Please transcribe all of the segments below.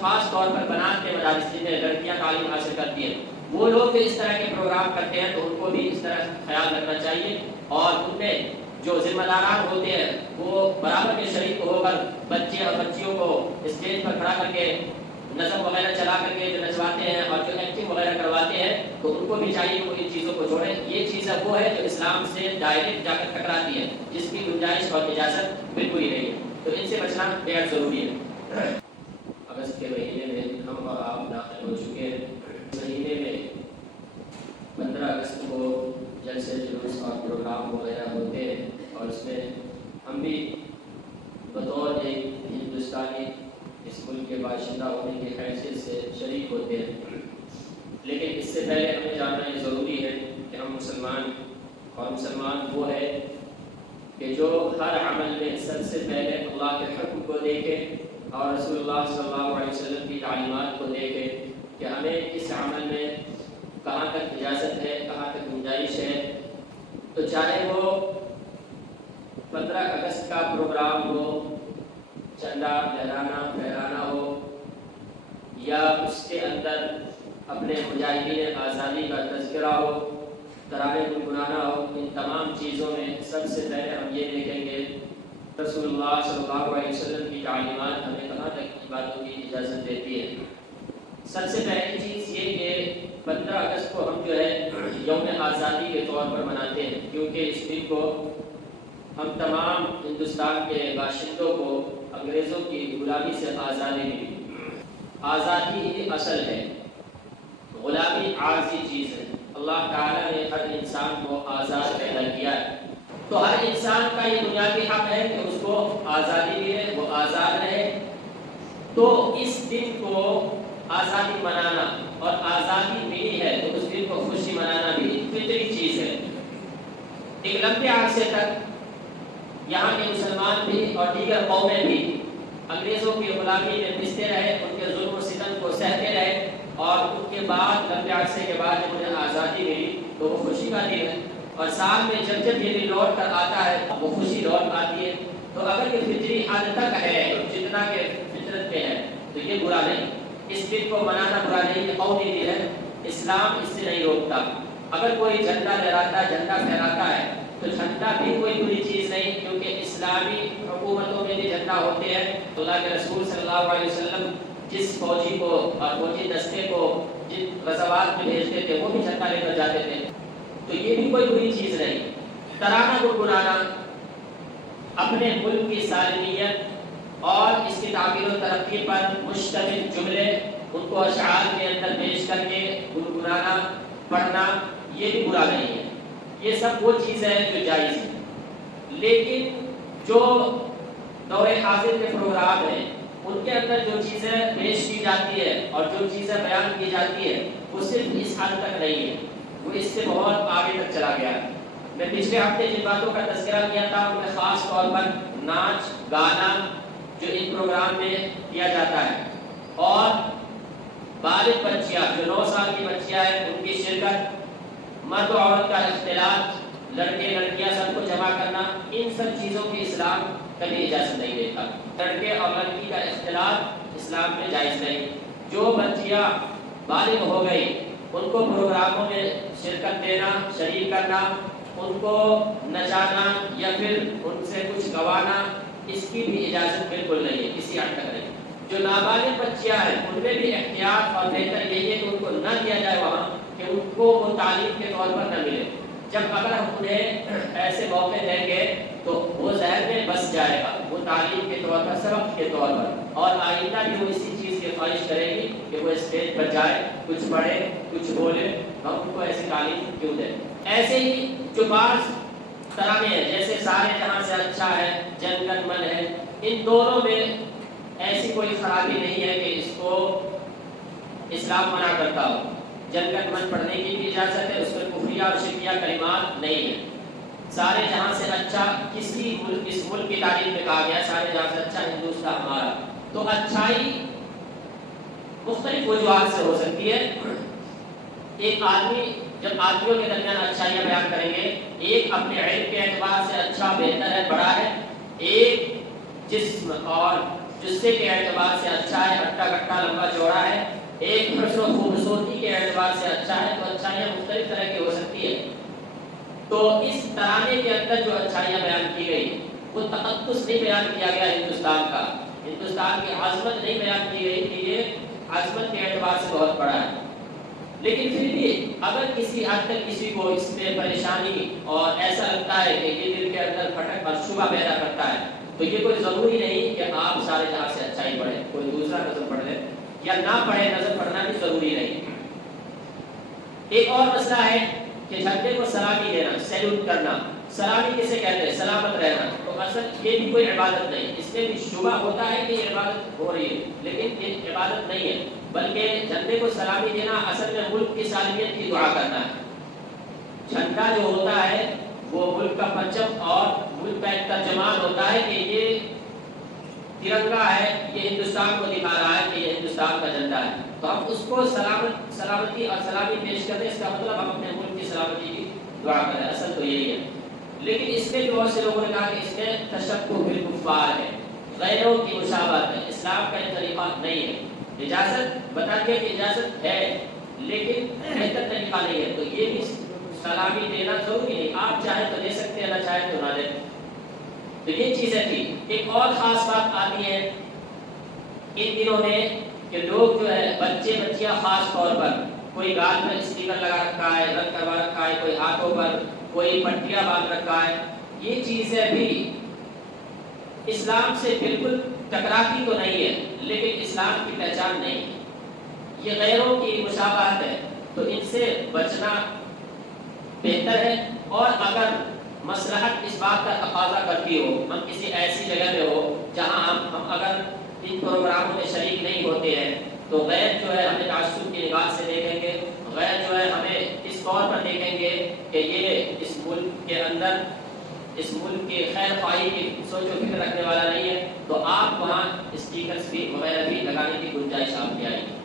خاص طور پر بنات کے مدارس جن میں لڑکیاں تعلیم حاصل کرتی ہیں، وہ لوگ جو اس طرح کے پروگرام کرتے ہیں تو ان کو بھی اس طرح خیال رکھنا چاہیے، اور ان میں جو ذمہ داران ہوتے ہیں وہ برابر کے شریک ہو کر بچے اور بچیوں کو اسٹیج پر کھڑا کر کے نظم وغیرہ چلا کر کے جو نچواتے ہیں اور جو ایکٹنگ وغیرہ کرواتے ہیں تو ان کو بھی چاہیے کہ ان چیزوں کو چھوڑیں۔ یہ چیز وہ ہے جو اسلام سے ڈائریکٹ جا کر ٹکراتی ہے، جس کی گنجائش اور اجازت بالکل ہی نہیں ہے، تو ان سے بچنا بےحد ضروری ہے۔ اگست کے مہینے میں ہم اور آپ داخل ہو چکے ہیں۔ اس مہینے میں 15 اگست کو جلسے جلوس اور پروگرام وغیرہ ہوتے ہیں، اور اس میں ہم بھی بطور ایک ہندوستانی اس ملک کے باشندہ ہونے کی حیثیت سے شریک ہوتے ہیں، لیکن اس سے پہلے ہمیں جاننا یہ ضروری ہے کہ ہم مسلمان، اور مسلمان وہ ہے کہ جو ہر عمل میں سب سے پہلے اللہ کے حکم کو دیکھے اور رسول اللہ صلی اللہ علیہ وسلم کی تعلیمات کو دیکھے کہ ہمیں اس عمل میں کہاں تک اجازت ہے، کہاں تک گنجائش ہے۔ تو چاہے وہ 15 اگست کا پروگرام ہو، جھنڈا لہرانا پھہرانا ہو، یا اس کے اندر اپنے مجاہدین آزادی کا تذکرہ ہو، ترانے گنگنانا ہو، ان تمام چیزوں میں سب سے پہلے ہم یہ دیکھیں گے رسول اللہ صلی اللہ علیہ وسلم کی تعلیمات ہمیں کہاں تک کی باتوں کی اجازت دیتی ہے۔ سب سے پہلی چیز یہ کہ 15 اگست کو ہم جو ہے یوم آزادی کے طور پر مناتے ہیں، کیونکہ اس دن کو ہم تمام ہندوستان کے باشندوں کو انگریزوں کی غلامی سے آزادی ملی۔ آزادی ہی اصل ہے، غلامی عارضی چیز ہے۔ اللہ تعالیٰ نے ہر انسان کو آزاد پیدا کیا ہے، تو ہر انسان کا یہ بنیادی حق ہے کہ اس کو آزادی ملے، وہ آزاد رہے۔ تو اس دن کو آزادی منانا، اور آزادی ملی ہے تو اس دن کو خوشی منانا بھی فطری چیز ہے۔ ایک لمبے عرصے تک یہاں کے مسلمان بھی اور دیگر قومیں بھی انگریزوں کی غلامی میں پستے رہے، ان کے ظلم و ستم کو سہتے رہے، اور ان کے بعد لمبے عرصے کے بعد جب انہیں آزادی ملی تو وہ خوشی کا دن ہے، اور سال میں جب جب یہ دن لوٹ کر آتا ہے وہ خوشی لوٹ آتی ہے۔ تو اگر یہ فطری حد تک ہے جتنا کہ فطرت میں ہے تو یہ برا نہیں، اس دن کو منانا برا نہیں، یہ قومی دن ہے، اسلام اس سے نہیں روکتا۔ اگر کوئی جھنڈا لہراتا ہے، جھنڈا پھہراتا ہے تو جھنڈا بھی کوئی بری چیز نہیں، کیونکہ اسلامی حکومتوں میں بھی جھنڈا ہوتے ہیں۔ اللہ کے رسول صلی اللہ علیہ وسلم جس فوجی کو اور فوجی دستے کو جن غزوات میں بھیجتے تھے وہ بھی جھنڈا لے کر جاتے تھے، تو یہ بھی کوئی بری چیز نہیں۔ ترانہ گنگنانا، اپنے ملک کی سالمیت اور اس کی تعمیر و ترقی پر مشتمل جملے ان کو اشعار کے اندر پیش کر کے گنگنانا، پڑھنا، یہ بھی برا نہیں ہے۔ یہ سب وہ چیزیں ہیں جو جائز ہیں، لیکن جو دور حاضر کے پروگرام ہیں ان کے اندر جو چیزیں پیش کی جاتی ہے اور جو چیزیں بیان کی جاتی ہے وہ صرف اس حد تک نہیں ہے، وہ اس سے بہت آگے تک چلا گیا ہے۔ میں پچھلے ہفتے جن باتوں کا تذکرہ کیا تھا ان میں خاص طور پر ناچ گانا جو ان پروگرام میں کیا جاتا ہے، اور بالغ بچیاں جو 9 سال کی بچیاں ہیں ان کی شرکت، مرد و عورت کا اختلاط، لڑکے لڑکیاں سب کو جمع کرنا، ان سب چیزوں کی اسلام کبھی اجازت نہیں دیتا۔ لڑکے اور لڑکی کا اختلاط اسلام میں جائز نہیں۔ جو بچیاں بالغ ہو گئی ان کو پروگراموں میں شرکت دینا، شریک کرنا، ان کو نچانا یا پھر ان سے کچھ گوانا، اس کی بھی اجازت بالکل نہیں ہے، کسی حد تک نہیں۔ جو نابالغ بچیاں ہیں ان میں بھی احتیاط اور بہتر یہی ہے کہ ان کو نہ دیا جائے وہاں، کہ ان کو وہ تعلیم کے طور پر نہ ملے۔ جب اگر ہم انہیں ایسے موقع دیں گے تو وہ ذہن میں بس جائے گا، وہ تعلیم کے طور پر، سبق کے طور پر، اور آئندہ بھی وہ اسی چیز کی خواہش کرے گی کہ وہ اسٹیج پر جائے، کچھ پڑھے، کچھ بولے، ہم ان کو ایسی تعلیم کیوں دیں۔ ایسے ہی جو بعض ترانے ہیں جیسے سارے جہاں سے اچھا ہے، جن گن من ہے، ان دونوں میں ایسی کوئی خرابی نہیں ہے کہ اس کو اسلام منع کرتا ہو۔ جن گن من پڑھنے کی بھی اجازت ہے، اس میں کفریہ اور شرکیہ کلمات نہیں ہیں۔ سارے جہاں سے اچھا کسی ملک، اس ملک کی تعریف میں کہا گیا سارے جہاں سے اچھا ہندوستان ہمارا، تو اچھائی مختلف وجوہات سے ہو سکتی ہے۔ ایک آدمی جب آدمیوں کے درمیان اچھائیاں بیان کریں گے، ایک اپنے علم کے اعتبار سے اچھا، بہتر ہے، بڑا ہے، ایک جسم اور جسے کے اعتبار سے اچھا ہے، ہٹا کٹا لمبا چوڑا ہے، ایک حسن و خوبصورتی کے اعتبار سے اچھا ہے، تو اچھائیاں مختلف طرح کی ہو سکتی ہے۔ تو اس ترانے کے اندر جو اچھائیاں بیان کی گئی وہ تقدس نہیں بیان کیا گیا ہندوستان کا، ہندوستان کی عظمت نہیں بیان کی گئی کہ یہ عظمت کے اعتبار سے بہت بڑا ہے۔ لیکن پھر بھی اگر کسی حد تک کسی کو اس میں پریشانی اور ایسا لگتا ہے کہ یہ دل کے اندر کھٹک اور شبہ پیدا کرتا ہے، تو یہ کوئی ضروری نہیں کہ آپ سارے جہاں سے اچھائی پڑھیں، کوئی دوسرا نظم پڑھ لے یا نہ پڑھے، نظم پڑھنا بھی ضروری نہیں۔ ایک اور مسئلہ ہے کہ جھنڈے کو سلامی دینا، سیلوٹ کرنا۔ سلامی کسے کہتے ہیں؟ سلامت رہنا۔ تو اصل یہ بھی کوئی عبادت نہیں، اس میں بھی شبہ ہوتا ہے کہ یہ عبادت ہو رہی ہے، لیکن یہ عبادت نہیں ہے، بلکہ جھنڈے کو سلامی دینا اصل میں ملک کی سالمیت کی دعا کرنا ہے۔ جھنڈا جو ہوتا ہے وہ ملک کا پرچم اور ملک کا ایک ترجمان ہوتا ہے کہ یہ ترنگا ہے، یہ ہندوستان کو دکھا رہا ہے کہ یہ ہندوستان کا جھنڈا ہے، تو ہم اس کو سلامتی اور سلامی پیش کرتے ہیں۔ اس کا مطلب ہم اپنے ملک کی سلامتی کی دعا کریں، اصل تو یہی ہے۔ لیکن اس میں بھی بہت سے لوگوں نے کہا کہ اس میں تشبہ بالکفار ہے، غیروں کی مشابہت ہے، اسلام کا یہ طریقہ نہیں ہے۔ اجازت بتا دیا کہ اجازت ہے، لیکن بہتر طریقہ نہیں ہے، تو یہ بھی سلامی دینا ضروری نہیں، آپ چاہیں تو دے سکتے ہیں، نہ چاہیں تو نہ دیں۔ تو یہ چیزیں تھی۔ ایک اور خاص بات آتی ہے ان دنوں میں کہ لوگ جو ہے بچے بچیاں خاص طور پر کوئی گال پر اسٹیکر لگا رکھا ہے، رنگ کروا رکھا ہے، کوئی ہاتھوں پر کوئی پٹیاں باندھ رکھا ہے، یہ چیزیں بھی اسلام سے بالکل ٹکراتی تو نہیں ہے، لیکن اسلام کی پہچان نہیں ہے، یہ غیروں کی مشابہت ہے، تو ان سے بچنا بہتر ہے۔ اور اگر مصلحت اس بات کا تقاضا کرتی ہو، ہم کسی ایسی جگہ میں ہو جہاں ہم اگر ان پروگراموں میں شریک نہیں ہوتے ہیں، تو غیر جو ہے ہمیں تعصب کی نگاہ سے دیکھیں گے، غیر جو ہے ہمیں اس طور پر دیکھیں گے کہ یہ اس ملک کے اندر اس ملک کے خیر خواہی کی سوچ و فکر رکھنے والا نہیں ہے، تو آپ وہاں اسٹیکرز بھی وغیرہ بھی لگانے کی گنجائش آپ کی آئے گی۔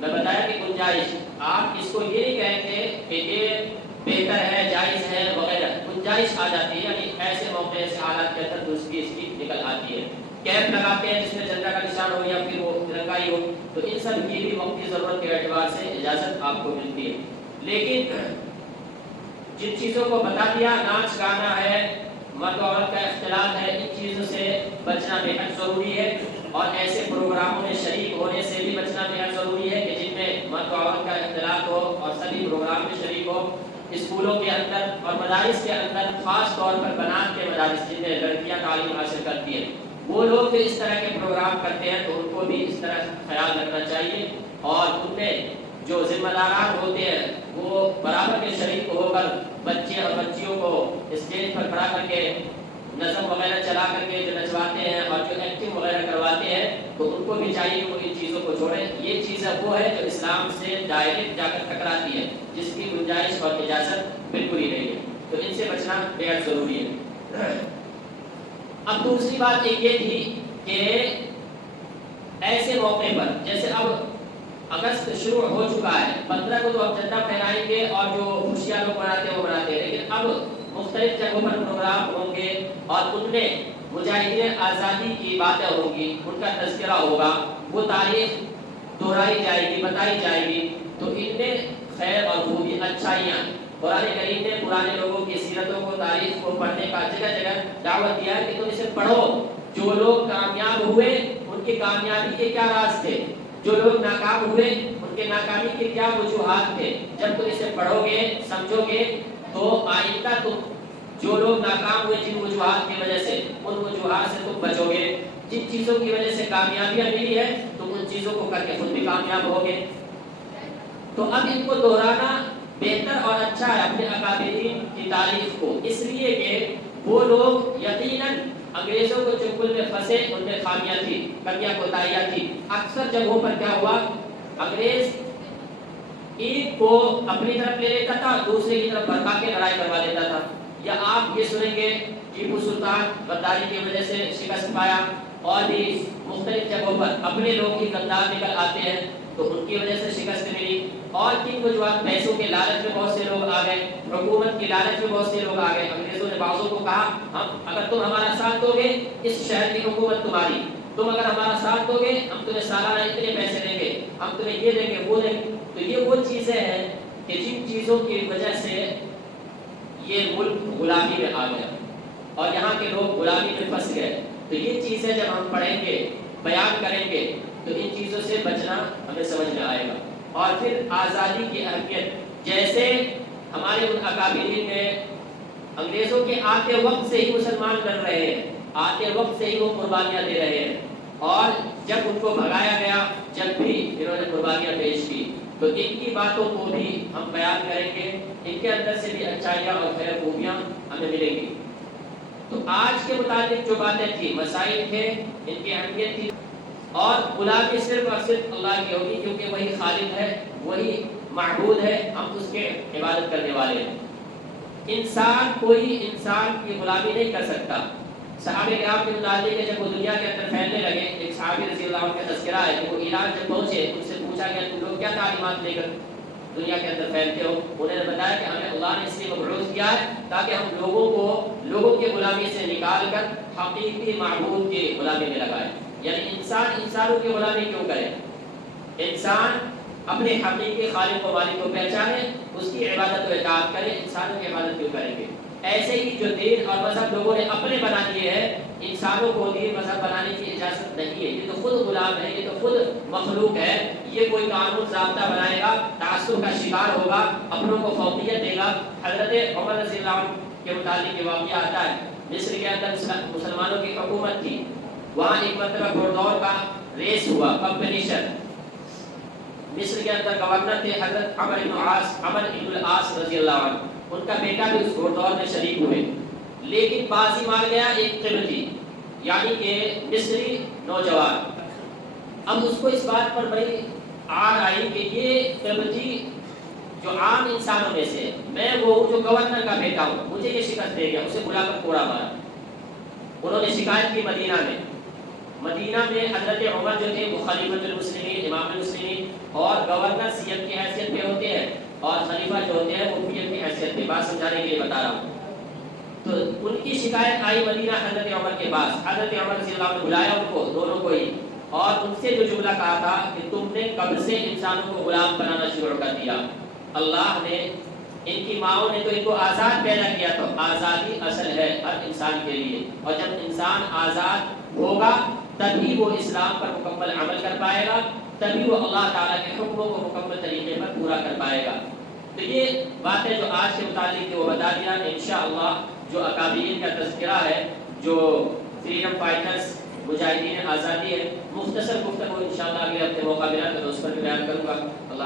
میں بتایا کہ گنجائش، آپ اس کو یہ نہیں کہیں گے کہ یہ بہتر ہے، جائز ہے وغیرہ، گنجائش آ جاتی ہے، یعنی ایسے موقع ایسے حالات کے اندر دوسری اس کی نکل آتی ہے۔ کیپ لگاتے ہیں جس میں جھنڈا کا نشان ہو یا پھر وہ ترنگائی ہو، تو ان سب کی بھی وقتی ضرورت کے اعتبار سے اجازت آپ کو ملتی ہے۔ لیکن جن چیزوں کو بتا دیا، ناچ گانا ہے، مرد و عورت کا اختلاط ہے، ان چیزوں سے بچنا بے حد ضروری ہے، اور ایسے پروگراموں میں شریک ہونے سے بھی بچنا بے حد ضروری ہے کہ جن میں مرد و عورت کا اختلاط ہو اور سبھی پروگرام میں شریک ہو۔ اسکولوں کے اندر اور مدارس کے اندر، خاص طور پر بنات کے مدارس جن میں لڑکیاں تعلیم حاصل کرتی ہیں، وہ لوگ جو اس طرح کے پروگرام کرتے ہیں تو ان کو بھی اس طرح خیال رکھنا چاہیے، اور ان میں جو ذمہ داران ہوتے ہیں وہ برابر کے شریک ہو کر بچے اور بچیوں کو اسٹیج پر کھڑا کر کے نظم وغیرہ چلا کر کے جو نچواتے ہیں اور جو ایکٹنگ وغیرہ کرواتے ہیں، تو ان کو بھی چاہیے کہ وہ ان چیزوں کو چھوڑیں۔ یہ چیزیں وہ ہے جو اسلام سے ڈائریکٹ جا کر ٹکراتی ہے، جس کی گنجائش اور اجازت بالکل ہی نہیں ہے، تو ان سے بچنا بے حد ضروری ہے۔ اب دوسری بات ایک یہ تھی کہ ایسے موقع پر، جیسے اب اگست شروع ہو چکا ہے، 15 کو تو اب جھنڈا پھہرائیں گے اور جو خوشیاں لوگ مناتے ہیں وہ مناتے ہیں، لیکن اب مختلف جگہوں پر پروگرام ہوں گے اور ان میں مجاہدین آزادی کی باتیں ہوں گی، ان کا تذکرہ ہوگا، وہ تاریخ دہرائی جائے گی، بتائی جائے گی، تو ان میں خیر اور خوبی، اچھائیاں، قرآن کریم نے پرانے لوگوں کی سیرتوں کو، تاریخ کو پڑھنے کا جگہ جگہ دعوت دیا ہے کہ تم اسے پڑھو۔ جو لوگ کامیاب ہوئے ان کی کامیابی کے کیا راز تھے، جو لوگ ناکام ہوئے ان کے ناکامی کے کیا وجوہات تھے، جب تم اسے پڑھو گے، سمجھو گے، تو آئندہ تم جو لوگ ناکام ہوئے جن وجوہات کی وجہ سے، ان وجوہات سے تم بچو گے، جن چیزوں کی وجہ سے کامیابیاں ملی ہے تم ان چیزوں کو کر کے خود بھی کامیاب ہوگے۔ تو اب ان کو دہرانا بہتر اور اچھا ہے اپنے اکابرین کی تاریخ کو، اس لیے کہ وہ لوگ یقیناً انگریزوں کو چنگل میں پھنسے، ان میں خامیاں تھی، کمیاں کوتاہیاں تھی۔ اکثر جگہوں پر کیا ہوا، انگریز ایک کو اپنی طرف لے لیتا تھا، دوسرے کی طرف بھڑکا کے لڑائی کروا دیتا تھا۔ یا آپ یہ سنیں گے ٹیپو سلطان غداری کی وجہ سے شکست پایا، اور بھی مختلف جگہوں پر اپنے لوگ ہی غدار نکل آتے ہیں تو ان کی وجہ سے شکست ملی۔ اور کن وجوہات، پیسوں کے لالچ میں بہت سے لوگ آ گئے، حکومت کی لالچ میں بہت سے لوگ آ گئے۔ انگریزوں نے بعضوں کو کہا، ہم اگر تم ہمارا ساتھ دو گے، اس شہر کی حکومت تمہاری، تم اگر ہمارا ساتھ دو گے ہم تمہیں سالانہ اتنے پیسے دیں گے، ہم تمہیں یہ دیں گے وہ دیں گے۔ تو یہ وہ چیزیں ہیں کہ جن چیزوں کی وجہ سے یہ ملک غلامی میں آ گیا اور یہاں کے لوگ غلامی میں پھنس گئے۔ تو یہ چیزیں جب ہم پڑھیں گے، بیان کریں گے، تو ان چیزوں سے بچنا ہمیں سمجھ میں آئے گا۔ اور پھر آزادی کی اہمیت، جیسے ہمارے ان اکابرین نے انگریزوں کے آتے وقت سے ہی مسلمان لڑ رہے ہیں، آتے وقت سے ہی وہ قربانیاں دے رہے ہیں، اور جب ان کو بھگایا گیا، جب بھی انہوں نے قربانیاں پیش کی، تو ان کی باتوں کو بھی ہم بیان کریں گے، ان کے اندر سے بھی اچھائیاں اور خیر خوبیاں ہمیں ملیں گی۔ تو آج کے متعلق جو باتیں تھیں، مسائل تھے، ان کی اہمیت تھی، اور غلامی صرف اور صرف اللہ کی ہوگی، کیونکہ وہی خالق ہے، وہی معبود ہے، ہم اس کے عبادت کرنے والے ہیں۔ کوئی انسان کی غلامی نہیں کر سکتا۔ صحابہ کرام کے متعلق ہے، جب وہ دنیا کے اندر پھیلنے لگے، ایک صحابی رضی اللہ عنہ کا تذکرہ ہے کہ وہ ایران جب پہنچے، ان سے پوچھا گیا تم لوگ کیا تعلیمات لے کر دنیا کے اندر پھیلتے ہو؟ انہوں نے بتایا کہ ہمیں اللہ نے اس لیے مبعوث کیا ہے تاکہ ہم لوگوں کی غلامی سے نکال کر حقیقی معبود کی غلامی میں لگائیں۔ یعنی انسانوں کی غلامی کیوں کرے؟ انسان اپنے حقیقی خالق و مالک کو پہچانے، اس کی عبادت و اطاعت کرے، انسانوں کی عبادت کیوں کریں گے؟ ایسے ہی جو دین اور مذہب لوگوں نے اپنے بنا لیے ہیں، انسانوں کو دین مذہب بنانے کی اجازت نہیں ہے۔ یہ تو خود غلام ہے، یہ تو خود مخلوق ہے، یہ کوئی قانون ضابطہ بنائے گا، تعصب کا شکار ہوگا، اپنوں کو فوقیت دے گا۔ حضرت عمر رضی اللہ عنہ کے متعلق یہ واقعہ آتا ہے، مصر کے اندر مسلمانوں کی حکومت تھی، وہاں ایک مرتبہ گھوڑدوڑ کا ریس ہوا، کمپٹیشن۔ مصر کے اندر گورنر تھے حضرت عمر بن العاص رضی اللہ عنہ، ان کا بیٹا بھی اس گھوڑ دوڑ میں شریک ہوئے، لیکن بازی مار گیا ایک قبطی، یعنی کہ مصری نوجوان۔ اب اس کو اس بات پر بڑی آڑ آئی کہ یہ قبطی جو عام انسانوں میں سے، میں وہ جو گورنر کا بیٹا ہوں، مجھے یہ شکست دے گیا، اسے بلا کر کوڑا مارا۔ انہوں نے شکایت کی مدینہ میں حضرت عمر جو تھے وہ خلیفۃ المسلمین، امام المسلمین، اور گورنر سی ایم کی حیثیت پہ ہوتے ہیں، اور خلیفہ جو ہوتے ہیں وہ پی ایم کی حیثیت پہ۔ بات سمجھانے کے لیے بتا رہا ہوں۔ تو ان کی شکایت آئی مدینہ حضرت عمر کے پاس، حضرت عمر رضی اللہ عنہ نے بلایا ان کو، دونوں کو ہی، اور ان سے جو جملہ کہا تھا کہ تم نے کب سے انسانوں کو غلام بنانا شروع کر دیا؟ اللہ نے، ان کی ماؤں نے تو ان کو آزاد پیدا کیا، تو آزادی اصل ہے ہر انسان کے لیے، اور جب انسان آزاد ہوگا تبھی وہ اسلام پر مکمل عمل کر پائے گا، تبھی وہ اللہ تعالیٰ کے حکموں کو مکمل طریقے پر پورا کر پائے گا۔ تو یہ باتیں جو آج کے متعلق تھی وہ بتا دیا۔ انشاءاللہ جو اکابرین کا تذکرہ ہے، جو فریڈم فائٹرز، مجاہدین آزادی ہے، مختصر گفتگو انشاءاللہ اگلے ہفتے موقع ملا تو اس پر بھی بیان کروں گا۔ اللہ